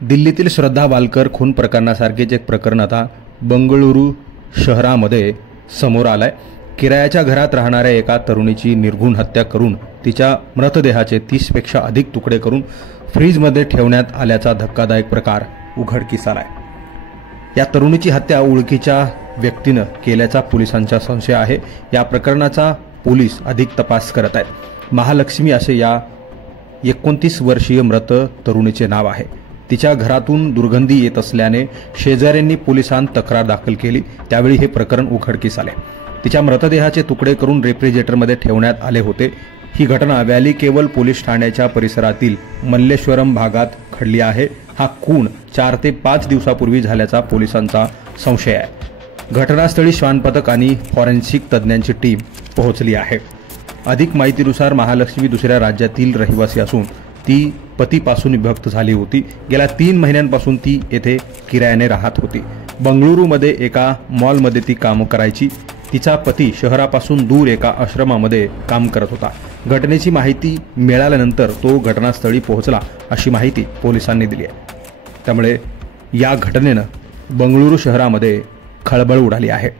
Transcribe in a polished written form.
दिल्लीतील श्रद्धा बालकर खून प्रकरणासारखेच एक प्रकरण आता बंगळुरू शहरामध्ये समोर आलंय। किरायाच्या घरात राहणाऱ्या एका तरुणीची निर्घृण हत्या करून तिच्या मृतदेहाचे 30 पेक्षा अधिक तुकडे करून फ्रीजमध्ये ठेवण्यात आल्याचा धक्कादायक प्रकार उघडकीस आलाय। या तरुणीची हत्या ओळखीच्या व्यक्तीने केल्याचा पोलिसांचा संशय आहे। या प्रकरणाचा पोलीस अधिक तपास करत आहेत। महालक्ष्मी असे या 29 वर्षीय मृत तरुणीचे नाव आहे। तिच्या घरातून दुर्गंधी येत असल्याने शेजाऱ्यांनी पोलिसांत तक्रार दाखल केली। त्यावेळी हे प्रकरण उघडकीस आले। तिच्या मृतदेहाचे तुकडे करून रेफ्रिजरेटरमध्ये ठेवण्यात आले होते। ही घटना व्हॅली केवल पोलीस ठाण्याच्या परिसरातील मल्लेश्वरम भागात घडली आहे। हा खून 4 ते 5 दिवसापूर्वी झाल्याचा पोलिसांचा संशय आहे। घटनास्थळी श्वान पथक आणि फॉरेन्सिक तज्ज्ञांची टीम पोहोचली आहे। अधिक माहितीनुसार महालक्ष्मी दुसऱ्या राज्यातील रहिवासी असून ती पतीपासून विभक्त झाली होती। गेल्या 3 महिन्यांपासून ती येथे किरायाने राहत होती। बंगळुरूमध्ये एका मॉलमध्ये ती काम करायची। तिचा पती शहरापासून दूर एका आश्रमामध्ये काम करत होता। घटनेची माहिती मिळाल्यानंतर तो घटनास्थळी पोहोचला अशी माहिती पोलिसांनी दिली आहे। त्यामुळे या घटनेनं बंगळुरू शहरामध्ये खळबळ उडाली आहे।